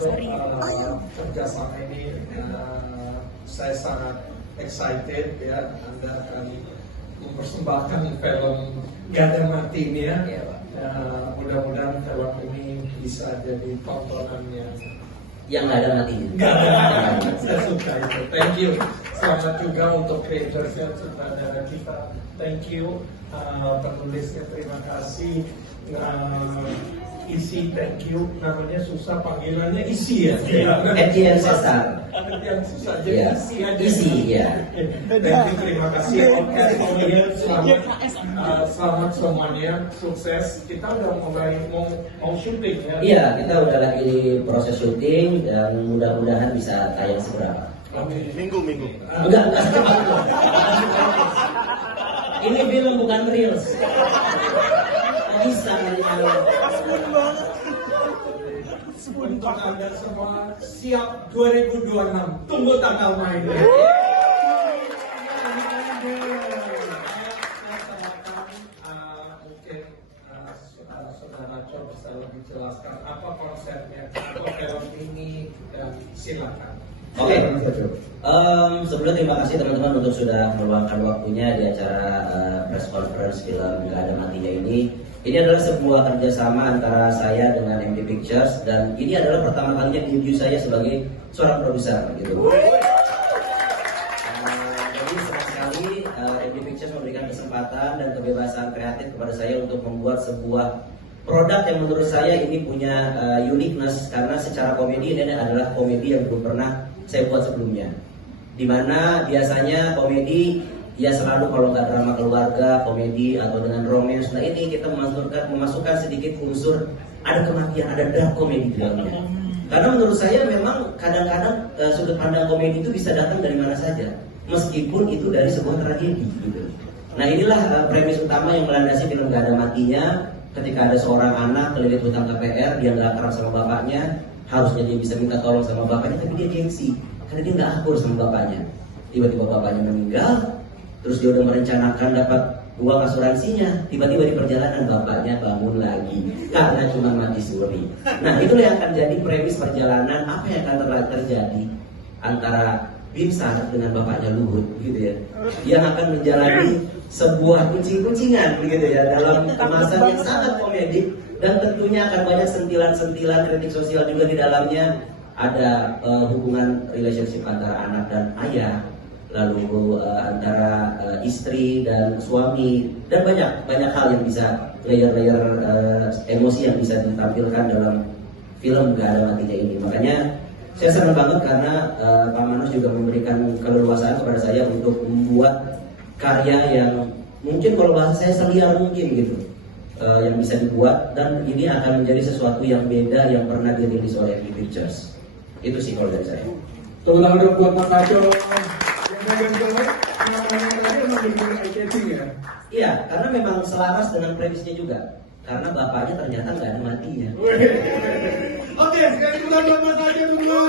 So kerjasama ini saya sangat excited ya. Anda akan mempersembahkan film Gak Ada Matinya. Mudah-mudahan film ini bisa jadi tontonan yang nggak ada matinya. Gak ada. Saya suka itu. Thank you. Selamat juga untuk creatorsnya, sutradara kita. Thank you. Penulisnya terima kasih. Isi, thank you. Namanya susah, panggilannya Isi ya. Etienne Cesar. Yang susah jadi Isi aja. Isi ya. Thank you, terima kasih. Oke, semuanya selamat semuanya, sukses. Kita udah mulai mau syuting ya. Iya, kita udah lagi proses syuting dan mudah-mudahan bisa tayang segera. Minggu. Enggak secepat itu. Ini film bukan reels. Bisa Untuk Anda semua siap 2026. Tunggu tanggal mainnya. Mungkin saudara Cok bisa lebih jelaskan apa konsepnya, apa film ini, dan silakan. Oke. Sebelumnya terima kasih teman-teman untuk sudah meluangkan waktunya di acara press conference film Gak Ada Matinya ini. Ini adalah sebuah kerjasama antara saya dengan MD Pictures dan ini adalah pertama kalinya debut saya sebagai seorang produser gitu. Jadi senang sekali MD Pictures memberikan kesempatan dan kebebasan kreatif kepada saya untuk membuat sebuah produk yang menurut saya ini punya uniqueness karena secara komedi ini adalah komedi yang belum pernah saya buat sebelumnya. Dimana biasanya komedi ya selalu kalau nggak drama keluarga, komedi atau dengan romance. Nah ini kita memasukkan sedikit unsur ada kematian, ada dark komedi di dalamnya. Karena menurut saya memang kadang-kadang sudut pandang komedi itu bisa datang dari mana saja, meskipun itu dari sebuah tragedi gitu. Nah inilah premis utama yang melandasi film Gak Ada Matinya. Ketika ada seorang anak kelilit hutang KPR, dia nggak akrab sama bapaknya, harusnya dia bisa minta tolong sama bapaknya, tapi dia gengsi karena dia nggak akur sama bapaknya. Tiba-tiba bapaknya meninggal, terus dia udah merencanakan dapat uang asuransinya, tiba-tiba di perjalanan bapaknya bangun lagi karena cuma mati suri. Nah itulah yang akan jadi premis perjalanan apa yang akan terjadi antara Bimsar dengan bapaknya Luhut gitu ya, yang akan menjalani sebuah kucing-kucingan begitu ya dalam kemasan yang sangat komedi dan tentunya akan banyak sentilan-sentilan kritik sosial juga di dalamnya. Ada hubungan relationship antara anak dan ayah, lalu antara istri dan suami, dan banyak hal yang bisa layer-layer emosi yang bisa ditampilkan dalam film Gak Ada Matinya ini. Makanya saya senang banget karena Pak Manus juga memberikan keleluasaan kepada saya untuk membuat karya yang mungkin kalau bahasa saya seliar mungkin gitu, yang bisa dibuat, dan ini akan menjadi sesuatu yang beda yang pernah dirilis oleh MD Pictures. Itu sih kalau dari saya. Tepuk tangan dong buat Pak Kaco. Yang bagian jelek, namanya tadi emang bikin eye-catching ya? Iya, karena memang selaras dengan premisnya juga. Karena bapaknya ternyata nggak ada matinya. Oke, sekali bulan buat Mas Kaco dulu.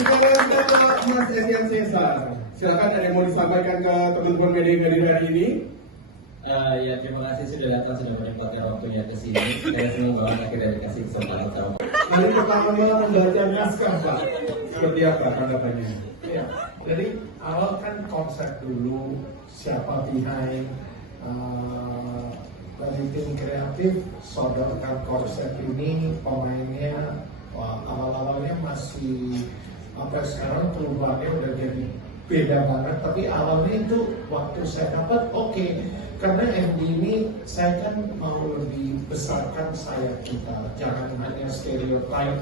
Sekarang kita ke Mas Etienne Cesar. Silakan ada yang mau disampaikan ke teman-teman media yang hadir hari ini. Ya terima kasih sudah datang, sudah menyempatkan waktunya ke sini. Saya senang banget akhirnya dikasih kesempatan sama. Hari pertama membaca naskah Pak. Seperti apa tanggapannya? Ya, jadi awal kan konsep dulu, siapa behind, dari tim kreatif sodorkan konsep ini, pemainnya, awal-awalnya masih sekarang perubahannya udah jadi beda banget, tapi awalnya itu waktu saya dapat oke. Karena MD ini saya kan mau lebih besarkan sayap kita, jangan hanya stereotype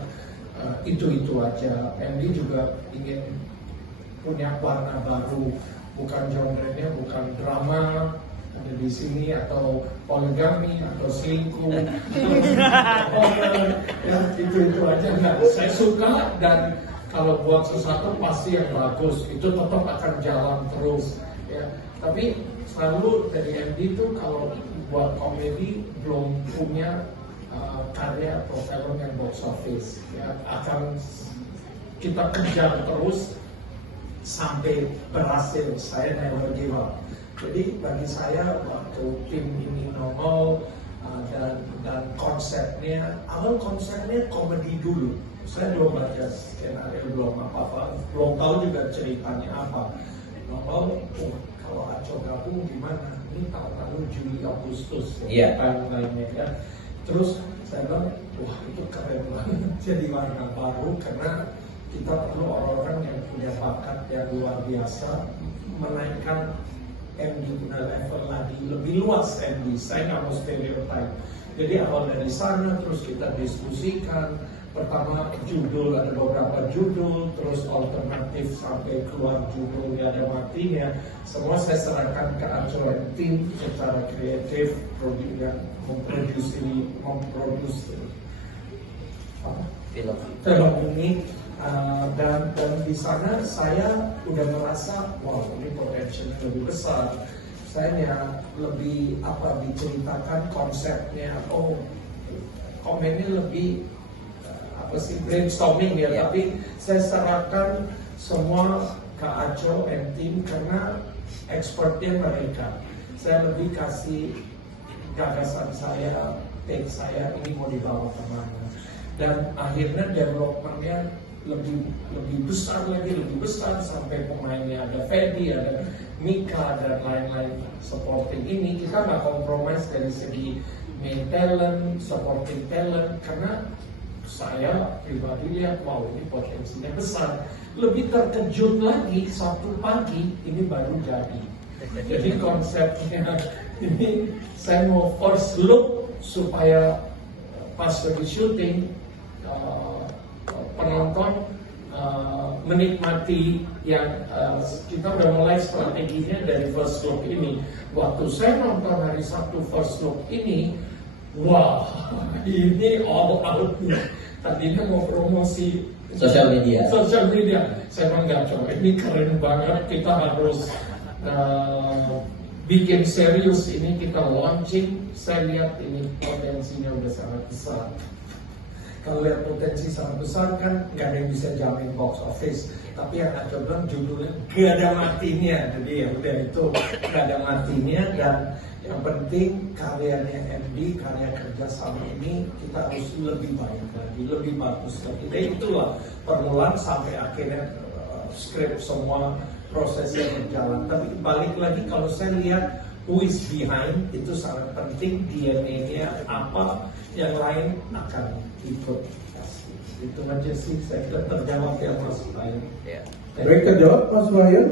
itu aja. MD juga ingin punya warna baru, bukan genre-nya bukan drama ada di sini atau poligami atau selingkuh, ya itu aja. Nah, saya suka, dan kalau buat sesuatu pasti yang bagus itu tetap akan jalan terus ya. Tapi selalu dari MD itu kalau buat komedi belum punya karya atau film yang box office ya, akan kita kejar terus sampai berhasil. Saya never give up. Jadi bagi saya waktu tim ini nongol, dan konsepnya, awal konsepnya komedi dulu. Saya belum baca skenario, belum tahu juga ceritanya apa. Lalu kalau Aco gabung gimana? Ini tahun-tahun Juli Agustus Iya. timeline-nya kan. Terus saya bilang, wah itu keren banget. Jadi warna baru karena kita perlu orang-orang yang punya bakat yang luar biasa, menaikkan MD punya level lagi lebih luas MD. Saya nggak mau stereotype. Jadi awal dari sana terus kita diskusikan. Pertama judul, ada beberapa judul, terus alternatif sampai keluar judulnya ada matinya. Semua saya serahkan ke Aco dan tim secara kreatif, yang memproduksi film ini. Dan di sana saya udah merasa wow ini potensinya lebih besar. Saya lebih diceritakan konsepnya, komennya lebih brainstorming ya, tapi saya serahkan semua ke Aco and tim karena expertnya mereka. Saya lebih kasih gagasan saya, take saya ini mau dibawa kemana, dan akhirnya developmentnya lebih besar lagi, lebih besar sampai pemainnya ada Fedi, ada Mika dan lain-lain supporting ini. Kita nggak compromise dari segi main talent, supporting talent, karena saya pribadi lihat wow ini potensinya besar. Lebih terkejut lagi Sabtu pagi ini baru jadi. Jadi konsepnya ini saya mau first look supaya pas lagi syuting penonton menikmati yang kita udah mulai strateginya dari first look ini. Waktu saya nonton hari Sabtu first look ini, wah ini all out. Tadinya mau promosi sosial media. Saya bilang nggak coba, ini keren banget. Kita harus bikin serius ini, kita launching. Saya lihat ini potensinya udah sangat besar. Kalau lihat potensi sangat besar kan nggak ada yang bisa jamin box office. Tapi yang Aco bilang judulnya gak ada matinya. Jadi ya udah itu gak ada matinya, dan yang penting karyanya MD, karya kerja sama ini kita harus lebih baik lagi, lebih bagus lagi. Dan itulah permulaan sampai akhirnya skrip semua prosesnya berjalan. Tapi balik lagi kalau saya lihat who is behind itu sangat penting, DNA-nya apa, yang lain akan ikut. Itu aja sih, saya kira terjawab ya Mas Ryan. Baik, terjawab Mas Ryan.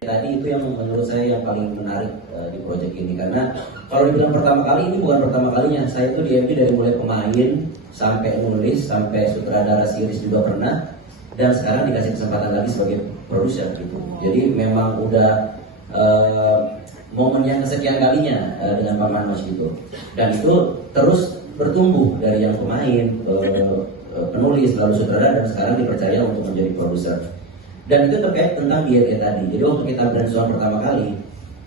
Tadi itu yang menurut saya yang paling menarik di proyek ini, karena kalau dibilang pertama kali, ini bukan pertama kalinya. Saya itu di MD dari mulai pemain sampai nulis sampai sutradara series juga pernah, dan sekarang dikasih kesempatan lagi sebagai produser gitu. Jadi memang udah momen yang kesekian kalinya dengan Pak Manos gitu, dan itu terus bertumbuh dari yang pemain, penulis, lalu sutradara, dan sekarang dipercaya untuk menjadi produser. Dan itu terkait tentang dia tadi. Jadi waktu kita brainstorm pertama kali,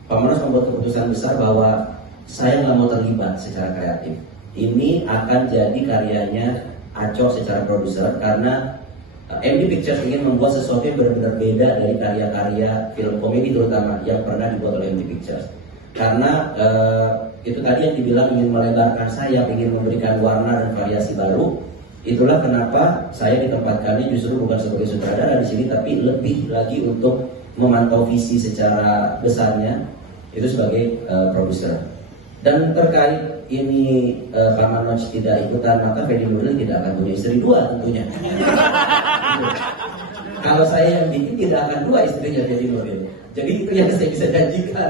Pak Manos membuat keputusan besar bahwa saya nggak mau terlibat secara kreatif. Ini akan jadi karyanya Aco secara produser, karena MD Pictures ingin membuat sesuatu yang benar-benar beda dari karya-karya film komedi terutama yang pernah dibuat oleh MD Pictures. Karena itu tadi yang dibilang ingin melebarkan sayap, ingin memberikan warna dan variasi baru. Itulah kenapa saya ditempatkannya justru bukan sebagai sutradara di sini, tapi lebih lagi untuk memantau visi secara besarnya itu sebagai produser. Dan terkait ini Pak Manos tidak ikutan, maka Fedi Nuril tidak akan punya istri dua tentunya. Kalau saya yang bikin tidak akan dua istrinya Fedi Nuril. Jadi itu yang saya bisa janjikan.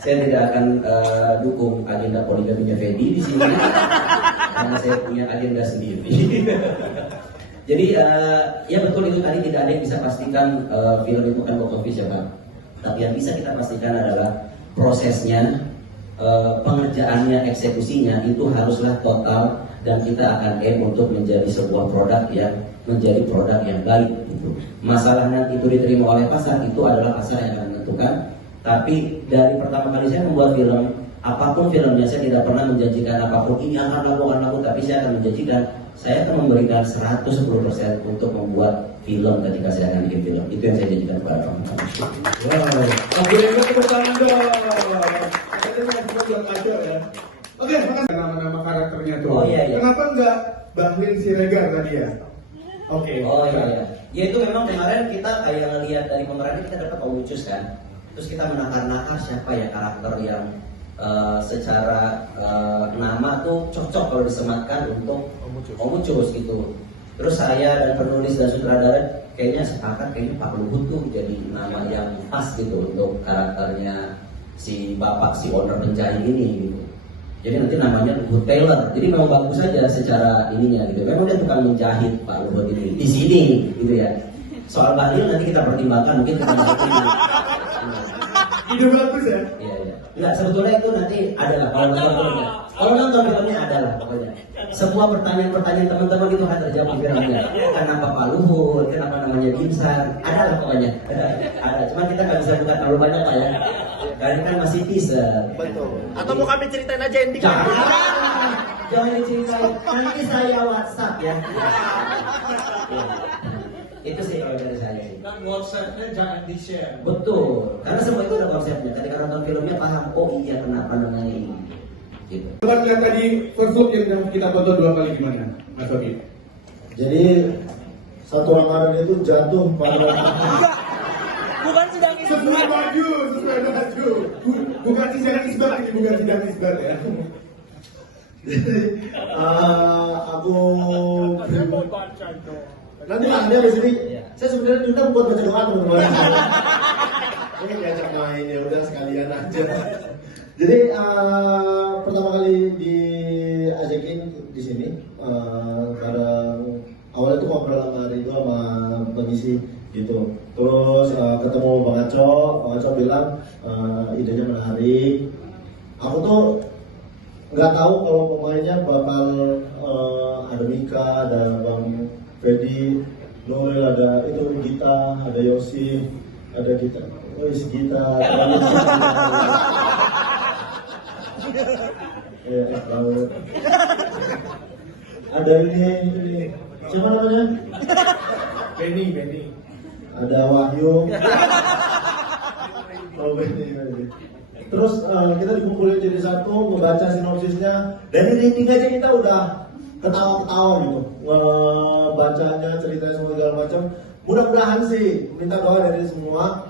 Saya tidak akan dukung agenda poligaminya Fedi di sini, karena saya punya agenda sendiri. Jadi ya betul itu tadi, tidak ada yang bisa pastikan film itu akan box office ya Pak. Tapi yang bisa kita pastikan adalah prosesnya, pengerjaannya, eksekusinya itu haruslah total, dan kita akan aim untuk menjadi sebuah produk yang menjadi produk yang baik. Gitu. Masalahnya itu diterima oleh pasar, itu adalah pasar yang akan menentukan. Tapi dari pertama kali saya membuat film, apapun filmnya saya tidak pernah menjanjikan apapun ini akan laku, tapi saya akan menjanjikan saya akan memberikan 110% untuk membuat film ketika saya akan bikin film. Itu yang saya janjikan kepada teman-teman. Wow, oke, tepuk tangan dong. aja cuma buat aja ya. Oke, makasih nama-nama karakternya tuh. Oh, iya. Kenapa nggak Bahlil Siregar tadi ya? Oke. Oh iya. Ya itu memang kemarin kita kayak ngelihat dari pemerannya kita dapat Om Ucus kan. Terus kita menakar-nakar siapa ya karakter yang secara nama tuh cocok kalau disematkan untuk Om Ucus gitu. Terus saya dan penulis dan sutradara kayaknya sepakat kayaknya Pak Luhut tuh jadi nama yang pas gitu untuk karakternya si bapak si owner penjahit ini gitu. Jadi nanti namanya Luhut Tailor. Jadi memang bagus saja secara ininya gitu. Memang dia tukang menjahit Pak Luhut ini di sini gitu ya. Soal Bahlil nanti kita pertimbangkan mungkin kita masukin. Ide bagus ya. Iya. Enggak, sebetulnya itu nanti ada lah kalau nonton filmnya. Kalau nonton filmnya ada lah pokoknya. Semua pertanyaan-pertanyaan teman-teman itu akan terjawab di filmnya. Kenapa Pak Luhut? Kenapa namanya Bimsan? Ada lah pokoknya. Ada. Cuma kita nggak bisa buka terlalu banyak Pak ya. Karena kan masih teaser. Betul. Atau mau kami ceritain aja ending? Jangan diceritain. Nanti saya WhatsApp ya. Itu sih kalau dari saya sih. Dan WhatsApp-nya jangan di-share. Betul. Karena semua itu ada konsepnya. Ketika nonton filmnya paham. Oh iya kenapa namanya ini. Gitu. Coba lihat tadi first look yang kita foto 2 kali gimana, Mas Sobi? Jadi satu Ramadan itu jatuh pada Bukan sedang Sesuai baju. Bukan sidang isbat ini, bukan sidang isbat ya. jadi aku nanti ada di sini. Saya sebenarnya diundang buat baca doa teman-teman. Ini diajak main ya udah sekalian aja. Jadi pertama kali diajakin di sini bareng awalnya tuh ngobrol sama Ridho sama Bang Isi gitu. Terus ketemu Bang Aco bilang idenya menarik. Aku tuh nggak tahu kalau pemainnya bakal ada Mika, ada Bang Fedi, Nuril, ada itu Gita, ada Yosi, ada Gita, si Gita. Ya, tahu. Ada ini siapa namanya? Benny. Ada Wahyu. Oh, Benny. Terus kita dikumpulin jadi satu, membaca sinopsisnya. Dari rating aja kita udah ketawa-ketawa gitu. Bacanya, ceritanya semua segala macam. Mudah-mudahan sih, minta doa dari semua.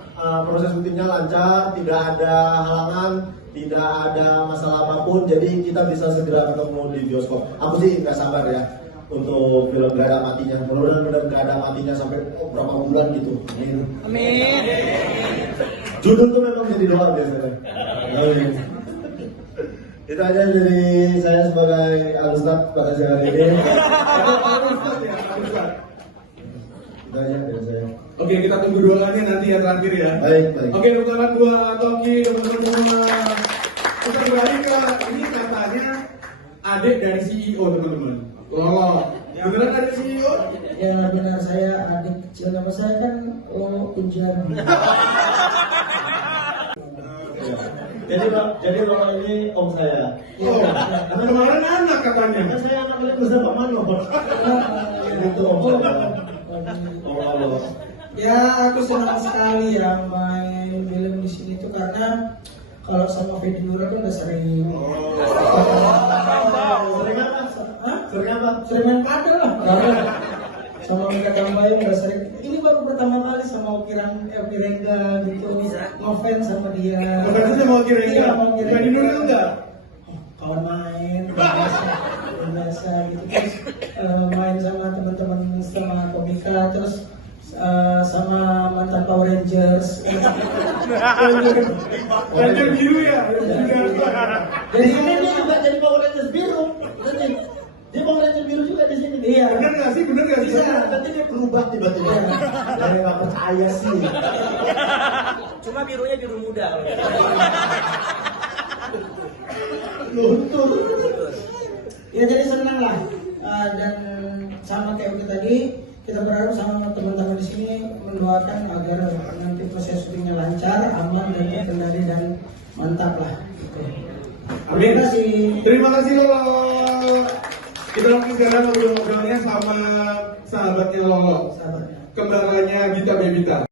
Proses syutingnya lancar, tidak ada halangan, tidak ada masalah apapun. Jadi kita bisa segera ketemu di bioskop. Aku sih nggak sabar ya untuk film Gak Ada Matinya. Mudah-mudahan Gak Ada Matinya sampai berapa bulan gitu. Amin. Judul tuh memang jadi doa biasanya. Amin. Itu aja dari saya sebagai Al-Ustaz pada siang hari ini. Itu aja dari saya. Oke, kita tunggu doanya nanti ya terakhir ya. Baik. Oke, teman-teman gua Toki, teman-teman semua. Kita kembali ke ini katanya adik dari CEO teman-teman. Lolo, beneran ada CEO? Ya benar, saya adik kecil, nama saya kan Lolo Punjabi. Jadi Lolo ini om saya. Oh, kemarin anak katanya. Kan saya anak ini besar Pak Mano. Itu om saya. Om Lolo. Ya aku senang sekali ya main film di sini tuh karena kalau sama Fedi Nuril kan udah sering. Sering apa? Hah? Sering apa? Sering main padel lah. Sama Mika Tambayu udah sering. Ini baru pertama kali sama Oki Rengga gitu. Ngefans sama dia. Maksudnya mau kira Iya, mau kira. Jadi Nuril enggak? Kawan main biasa gitu, terus main sama teman-teman sama komika, terus sama mantan Power Rangers. Ranger biru ya. Di sini dia juga jadi Power Rangers biru. Nanti dia Power Rangers biru juga di sini. Iya. Bener nggak sih? Bisa. Nanti dia berubah tiba-tiba. Saya nggak percaya sih. Cuma birunya biru muda. Luntur. Ya jadi senang lah. Dan sama kayak Oki tadi, kita berharap sama teman-teman di sini mendoakan agar nanti proses syutingnya lancar, aman dan terkendali dan mantap lah. Amin. Terima kasih. Terima kasih Lolo. Kita langsung sekarang ngobrol-ngobrolnya sama sahabatnya Lolo. Sahabatnya. Kembarannya Gita Bebita.